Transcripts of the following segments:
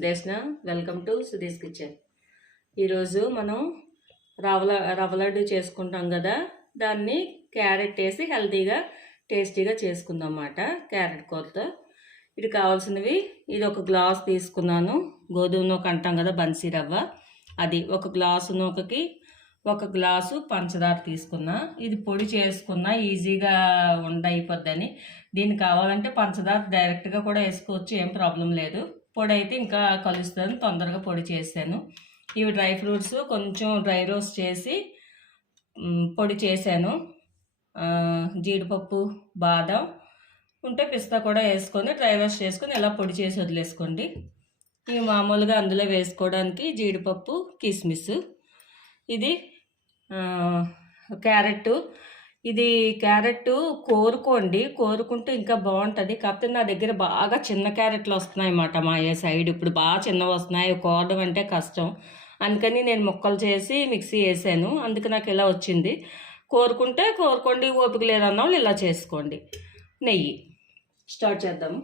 Sudeshna. Welcome to Sudhi's kitchen. ఈరోజు మనం రవ్వ లడ్డు చేసుకుంటాం కదా, దాన్ని క్యారెట్ వేసి హెల్తీగా టేస్టీగా చేసుకుందాం అన్నమాట. క్యారెట్ కూరతో ఇది కావాల్సినవి, ఇది ఒక గ్లాస్ తీసుకున్నాను. గోధుమ నూక అంటాం కదా, బన్సీ రవ్వ, అది ఒక గ్లాసు నూకకి ఒక గ్లాసు పంచదార తీసుకున్నా. ఇది పొడి చేసుకున్నా, ఈజీగా అయిపోద్దని. దీనికి కావాలంటే పంచదార డైరెక్ట్గా కూడా వేసుకోవచ్చు, ఏం ప్రాబ్లం లేదు. పొడి అయితే ఇంకా కలుస్తుంది, తొందరగా పొడి చేశాను. ఇవి డ్రై ఫ్రూట్స్ కొంచెం డ్రై రోస్ట్ చేసి పొడి చేశాను. జీడిపప్పు, బాదం ఉంటే పిస్తా కూడా వేసుకొని డ్రై రోస్ట్ చేసుకొని ఇలా పొడి చేసి వదిలేసుకోండి. ఇవి మామూలుగా అందులో వేసుకోవడానికి జీడిపప్పు, కిస్మిస్. ఇది క్యారెట్. ఇది క్యారెట్ కోరుకుంటే ఇంకా బాగుంటుంది. కాకపోతే నా దగ్గర బాగా చిన్న క్యారెట్లు వస్తున్నాయి అన్నమాట. మా సైడ్ ఇప్పుడు బాగా చిన్నవి వస్తున్నాయి, కోరడం అంటే కష్టం. అందుకని నేను ముక్కలు చేసి మిక్సీ వేసాను, అందుకు నాకు ఇలా వచ్చింది. కోరుకోండి, ఓపిక లేదన్న వాళ్ళు ఇలా చేసుకోండి. నెయ్యి స్టార్ట్ చేద్దాము.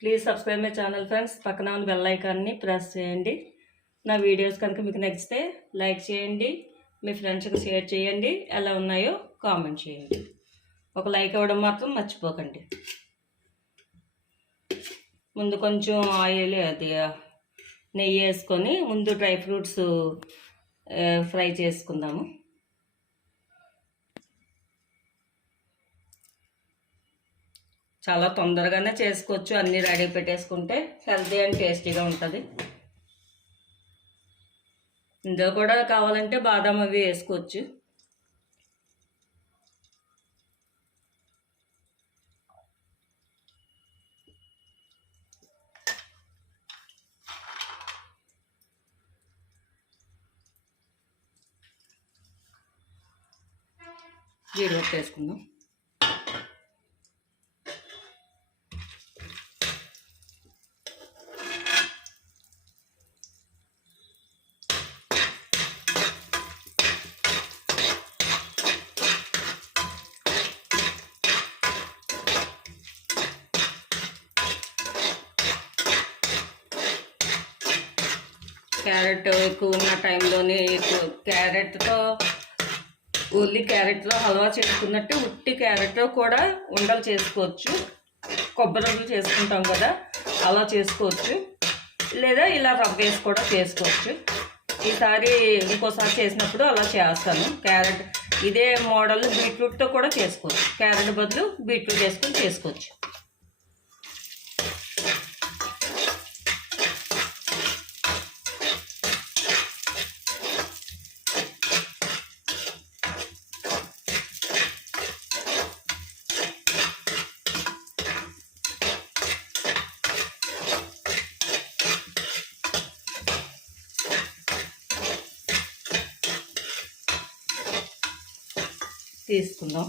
Please subscribe my channel friends. పక్కన ఉన్న బెల్ ఐకాన్ని ప్రెస్ చేయండి. నా వీడియోస్ కనుక మీకు నచ్చితే లైక్ చేయండి, మీ ఫ్రెండ్స్కి షేర్ చేయండి, ఎలా ఉన్నాయో కామెంట్ చేయండి. ఒక లైక్ ఇవ్వడం మాత్రం మర్చిపోకండి. ముందు కొంచెం ఆయిల్, నెయ్యి వేసుకొని ముందు డ్రై ఫ్రూట్స్ ఫ్రై చేసుకుందాము. చాలా తొందరగానే చేసుకోవచ్చు, అన్నీ రెడీ పెట్టేసుకుంటే హెల్తీ అండ్ టేస్టీగా ఉంటుంది. ఇందులో కూడా కావాలంటే బాదం అవి వేసుకోవచ్చు. జీడిపప్పు వేసుకుందాం. క్యారెట్ ఎక్కువ ఉన్న టైంలోనే క్యారెట్తో ఓన్లీ క్యారెట్తో హల్వా చేసుకున్నట్టు ఉట్టి క్యారెట్తో కూడా ఉండలు చేసుకోవచ్చు. కొబ్బరి ఉండలు చేసుకుంటాం కదా, అలా చేసుకోవచ్చు. లేదా ఇలా రవ్వ వేసి కూడా చేసుకోవచ్చు. ఈసారి ఇంకోసారి చేసినప్పుడు అలా చేస్తాను. క్యారెట్ ఇదే మోడల్ బీట్రూట్తో కూడా చేసుకోవచ్చు. క్యారెట్ బదులు బీట్రూట్ వేసుకొని చేసుకోవచ్చు. తీసుకుందాం.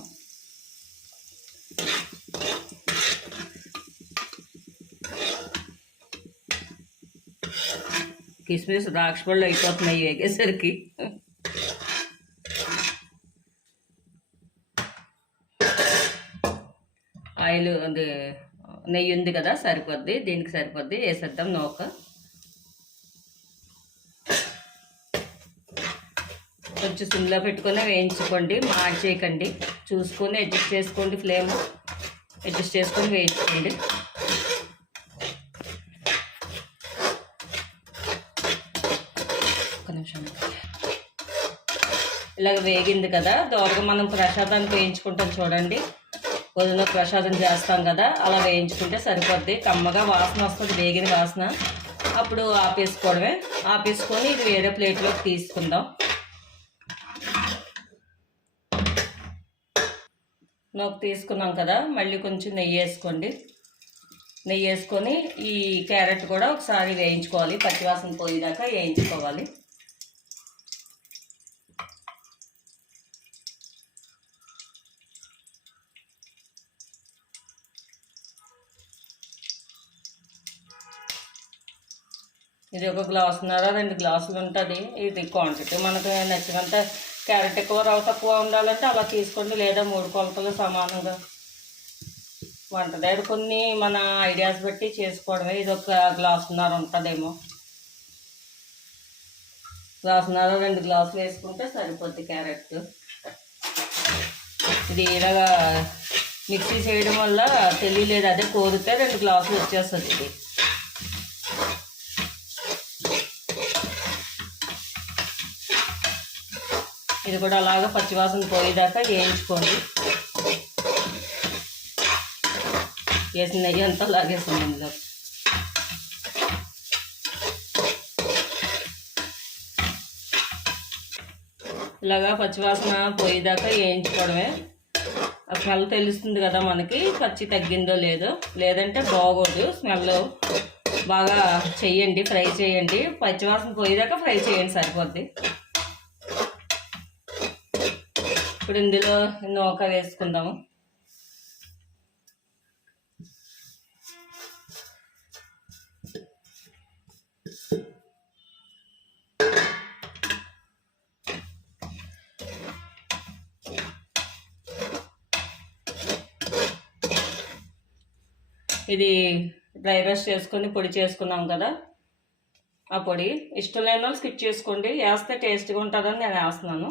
కిస్మిస్, ద్రాక్ష పళ్ళు అయిపోతున్నాయి వేగేసరికి. ఆయిల్ అది నెయ్యి ఉంది కదా, సరిపోద్ది, దీనికి సరిపోద్ది. వేసేద్దాం నూక. కొంచెం సిమ్లో పెట్టుకొని వేయించుకోండి, చేయకండి. చూసుకొని అడ్జస్ట్ చేసుకోండి, ఫ్లేమ్ అడ్జస్ట్ చేసుకొని వేయించుకోండి. ఒక నిమిషం. ఇలాగ వేగింది కదా, దోరగా మనం ప్రసాదానికి వేయించుకుంటాం చూడండి. పొద్దున ప్రసాదం చేస్తాం కదా, అలా వేయించుకుంటే సరిపోద్ది. కమ్మగా వాసన వస్తుంది, వేగిన వాసన. అప్పుడు ఆపేసుకోవడమే. ఆపేసుకొని ఇది వేరే ప్లేట్లోకి తీసుకుందాం. నూక తీసుకున్నాం కదా, మళ్ళీ కొంచెం నెయ్యి వేసుకోండి. నెయ్యి వేసుకొని ఈ క్యారెట్ కూడా ఒకసారి వేయించుకోవాలి, పచ్చివాసన పోయేదాకా వేయించుకోవాలి. ఇది 1 గ్లాసున్నర 2 గ్లాసులు ఉంటుంది. ఇది క్వాంటిటీ మనకు నచ్చినంత క్యారెట్ ఎక్కువ రవ్వ తక్కువ ఉండాలంటే అలా తీసుకోండి, లేదా 3 కొలతలు సమానంగా. వంట దగ్గర కొన్ని మన ఐడియాస్ బట్టి చేసుకోవడమే. ఇది ఒక గ్లాసున్నర ఉంటుందేమో, గ్లాసున్నర 2 గ్లాసులు వేసుకుంటే సరిపోద్ది క్యారెట్. ఇది ఇలాగా మిక్సీ చేయడం వల్ల తెలియలేదు, అదే కోరితే 2 గ్లాసులు వచ్చేస్తుంది. ఇది ఇది కూడా అలాగా పచ్చివాసన పోయేదాకా వేయించుకోండి. వేసిన నెయ్యి అంతా లాగేస్తుంది ఇందులో. ఇలాగా పచ్చివాసన పోయేదాకా వేయించుకోవడమే. ఆ స్మెల్ తెలుస్తుంది కదా మనకి, పచ్చి తగ్గిందో లేదో, లేదంటే బాగోదు స్మెల్. బాగా చెయ్యండి, ఫ్రై చేయండి, పచ్చివాసన పోయేదాకా ఫ్రై చేయండి, సరిపోద్ది. ఇప్పుడు ఇందులో నూక వేసుకుందాము. ఇది డ్రై రోస్ట్ చేసుకొని పొడి చేసుకున్నాం కదా, ఆ పొడి ఇష్టం లేని వాళ్ళు స్కిప్ చేసుకోండి, వేస్తే టేస్ట్గా ఉంటుందని నేను వేస్తున్నాను.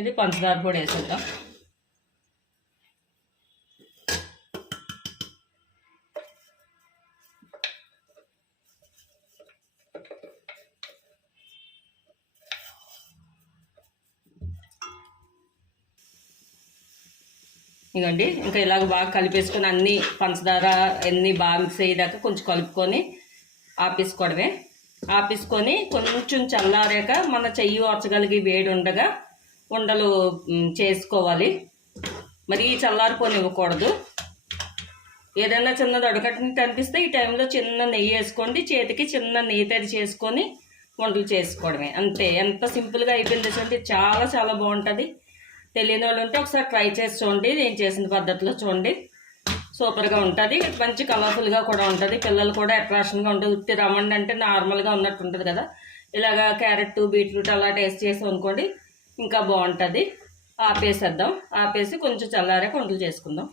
ఇది పంచదార పొడి వేసేద్దాం. ఇదిగోండి, ఇంకా ఇలాగ బాగా కలిపేసుకొని అన్నీ పంచదార అన్నీ బాగా మిక్స్ అయ్యేదాకా కొంచెం కలుపుకొని ఆపేసుకోవడమే. ఆపేసుకొని కొంచెం చల్లారాక మన చెయ్యి ఓర్చగలిగి వేడి ఉండగా ఉండలు చేసుకోవాలి. మరి చల్లారిపోనివ్వకూడదు. ఏదైనా చిన్నది అడగట్టినట్టు అనిపిస్తే ఈ టైంలో చిన్న నెయ్యి వేసుకోండి, చేతికి చిన్న నెయ్యి తడి చేసుకొని వంటలు చేసుకోవడమే. అంతే, ఎంత సింపుల్గా అయిపోయింది అంటే చాలా చాలా బాగుంటుంది. తెలియని వాళ్ళు ఉంటే ఒకసారి ట్రై చేసి చూడండి, నేను చేసిన పద్ధతిలో చూడండి, సూపర్గా ఉంటుంది. మంచి కలర్ఫుల్గా కూడా ఉంటుంది, పిల్లలు కూడా అట్రాక్షన్గా ఉంటుంది. ఉత్తి రమ్మండి అంటే నార్మల్గా ఉన్నట్టు ఉంటుంది కదా, ఇలాగా క్యారెట్ బీట్రూట్ అలా టేస్ట్ చేసాం అనుకోండి ఇంకా బాగుంటుంది. ఆపేసేద్దాం, ఆపేసి కొంచెం చల్లారాక వంటలు చేసుకుందాం.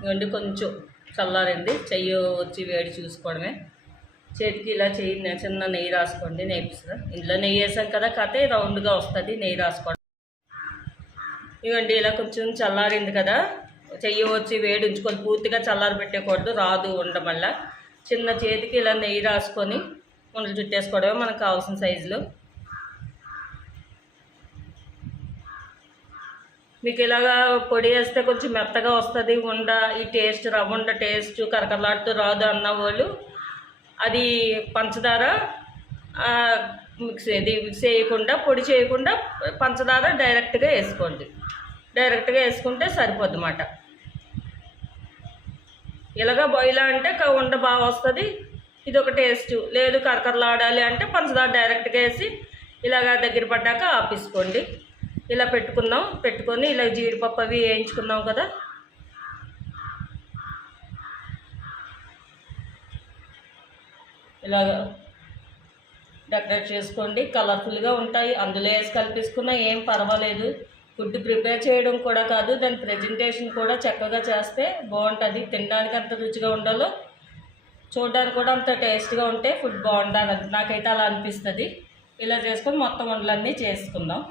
ఇవ్వండి, కొంచెం చల్లారింది, చెయ్యి వచ్చి వేడి చూసుకోవడమే. చేతికి ఇలా చెయ్యి చిన్న నెయ్యి రాసుకోండి, నెయ్యి ఇందులో నెయ్యి వేసాం కదా, కథే రౌండ్గా వస్తుంది, నెయ్యి రాసుకోండి. ఇవ్వండి, ఇలా కొంచెం చల్లారింది కదా, చెయ్యి వచ్చి వేడి ఉంచుకొని పూర్తిగా చల్లారి పెట్టకూడదు, రాదు ఉండడం వల్ల. చిన్న చేతికి ఇలా నెయ్యి రాసుకొని ఉండలు చుట్టేసుకోవడమే మనకు కావాల్సిన సైజులో. మీకు ఇలాగా పొడి వేస్తే కొంచెం మెత్తగా వస్తుంది ఉండ, ఈ టేస్ట్ రవ్వ ఉండ టేస్ట్ కరకరలాడుతూ రాదు అన్న వాళ్ళు అది పంచదార మిక్స్ చేయకుండా, పొడి చేయకుండా పంచదార డైరెక్ట్గా వేసుకోండి. డైరెక్ట్గా వేసుకుంటే సరిపోద్ది అన్నమాట. ఇలా అంటే ఉండ బాగా వస్తుంది, ఇది ఒక టేస్ట్. లేదు కరకరలాడాలి అంటే పంచదార డైరెక్ట్గా వేసి ఇలాగా దగ్గర పడ్డాక ఆపేసుకోండి. ఇలా పెట్టుకొని ఇలా జీడిపప్పు అవి వేయించుకున్నాం కదా, ఇలాగ డెకరేట్ చేసుకోండి. కలర్ఫుల్గా ఉంటాయి, అందులో వేసి కలిపేసుకున్నా ఏం పర్వాలేదు. ఫుడ్ ప్రిపేర్ చేయడం కూడా కాదు, దాని ప్రజెంటేషన్ కూడా చక్కగా చేస్తే బాగుంటుంది. తినడానికి అంత రుచిగా ఉండాలో చూడడానికి కూడా అంత టేస్ట్గా ఉంటే ఫుడ్ బాగుంటుంది, నాకైతే అలా అనిపిస్తుంది. ఇలా చేసుకొని మొత్తం వంటలన్నీ చేసుకుందాం.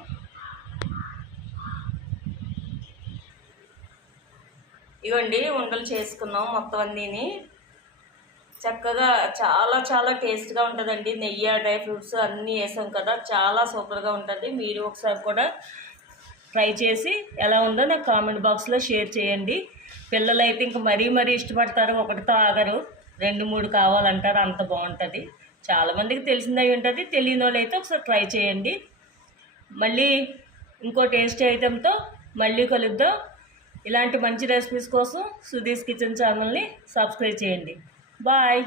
ఇవ్వండి, ఉండలు చేసుకున్నాం మొత్తం అన్నీని. చక్కగా చాలా చాలా టేస్ట్గా ఉంటుందండి. నెయ్యి, డ్రై ఫ్రూట్స్ అన్నీ వేసాం కదా, చాలా సూపర్గా ఉంటుంది. మీరు ఒకసారి కూడా ట్రై చేసి ఎలా ఉందో నాకు కామెంట్ బాక్స్లో షేర్ చేయండి. పిల్లలు అయితే ఇంక మరీ ఇష్టపడతారు, ఒకటితో ఆగరు, 2-3 కావాలంటారు, అంత బాగుంటుంది. చాలామందికి తెలిసిందై ఉంటుంది, తెలియని వాళ్ళు అయితే ఒకసారి ట్రై చేయండి. మళ్ళీ ఇంకో టేస్టీ ఐటెంతో మళ్ళీ కలుద్దాం. ఇలాంటి మంచి రెసిపీస్ కోసం సుధీస్ కిచెన్ ఛానల్ని సబ్స్క్రైబ్ చేయండి. బాయ్.